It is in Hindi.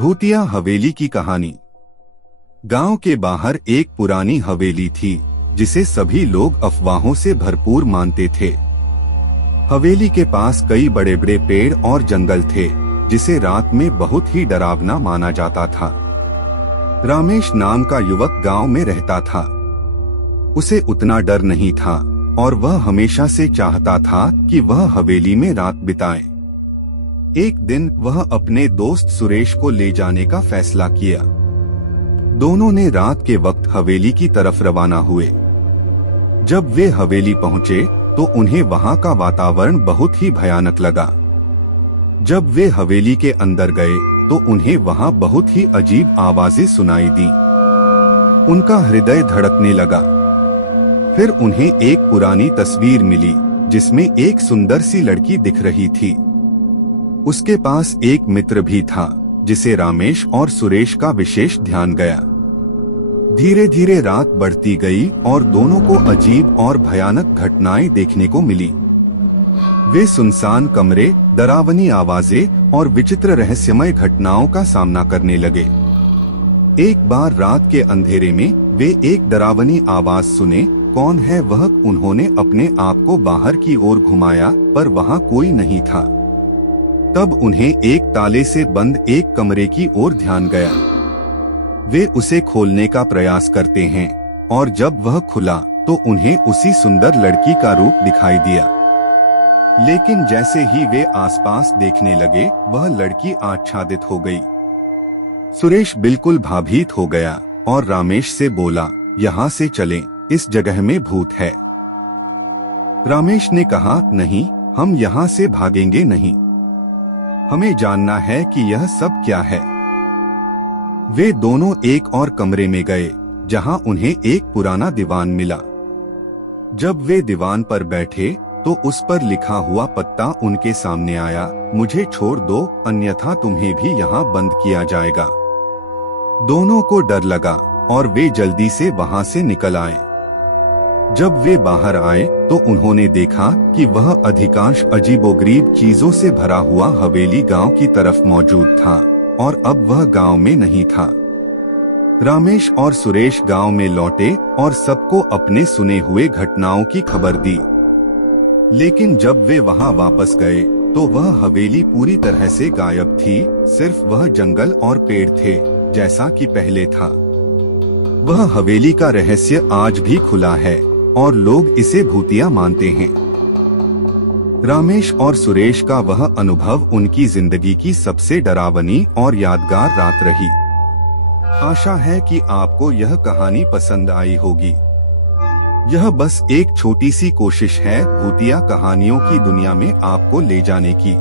भूतिया हवेली की कहानी। गांव के बाहर एक पुरानी हवेली थी जिसे सभी लोग अफवाहों से भरपूर मानते थे। हवेली के पास कई बड़े बड़े पेड़ और जंगल थे जिसे रात में बहुत ही डरावना माना जाता था। रमेश नाम का युवक गांव में रहता था। उसे उतना डर नहीं था और वह हमेशा से चाहता था कि वह हवेली में रात बिताए। एक दिन वह अपने दोस्त सुरेश को ले जाने का फैसला किया। दोनों ने रात के वक्त हवेली की तरफ रवाना हुए। जब वे हवेली पहुंचे तो उन्हें वहां का वातावरण बहुत ही भयानक लगा। जब वे हवेली के अंदर गए तो उन्हें वहां बहुत ही अजीब आवाजें सुनाई दी। उनका हृदय धड़कने लगा। फिर उन्हें एक पुरानी तस्वीर मिली जिसमें एक सुंदर सी लड़की दिख रही थी। उसके पास एक मित्र भी था जिसे रमेश और सुरेश का विशेष ध्यान गया। धीरे धीरे रात बढ़ती गई और दोनों को अजीब और भयानक घटनाएं देखने को मिली। वे सुनसान कमरे, डरावनी आवाजें और विचित्र रहस्यमय घटनाओं का सामना करने लगे। एक बार रात के अंधेरे में वे एक डरावनी आवाज सुने। कौन है वह? उन्होंने अपने आप को बाहर की ओर घुमाया पर वहां कोई नहीं था। तब उन्हें एक ताले से बंद एक कमरे की ओर ध्यान गया। वे उसे खोलने का प्रयास करते हैं और जब वह खुला तो उन्हें उसी सुंदर लड़की का रूप दिखाई दिया। लेकिन जैसे ही वे आसपास देखने लगे वह लड़की आच्छादित हो गई। सुरेश बिल्कुल भयभीत हो गया और रमेश से बोला, यहाँ से चलें, इस जगह में भूत है। रमेश ने कहा, नहीं, हम यहाँ से भागेंगे नहीं। हमें जानना है कि यह सब क्या है। वे दोनों एक और कमरे में गए जहां उन्हें एक पुराना दीवान मिला। जब वे दीवान पर बैठे तो उस पर लिखा हुआ पत्ता उनके सामने आया, मुझे छोड़ दो अन्यथा तुम्हें भी यहाँ बंद किया जाएगा। दोनों को डर लगा और वे जल्दी से वहां से निकल आए। जब वे बाहर आए तो उन्होंने देखा कि वह अधिकांश अजीबोगरीब चीजों से भरा हुआ हवेली गांव की तरफ मौजूद था और अब वह गांव में नहीं था। रमेश और सुरेश गांव में लौटे और सबको अपने सुने हुए घटनाओं की खबर दी। लेकिन जब वे वहां वापस गए तो वह हवेली पूरी तरह से गायब थी। सिर्फ वह जंगल और पेड़ थे जैसा कि पहले था। वह हवेली का रहस्य आज भी खुला है और लोग इसे भूतिया मानते हैं। रमेश और सुरेश का वह अनुभव उनकी जिंदगी की सबसे डरावनी और यादगार रात रही। आशा है कि आपको यह कहानी पसंद आई होगी। यह बस एक छोटी सी कोशिश है भूतिया कहानियों की दुनिया में आपको ले जाने की।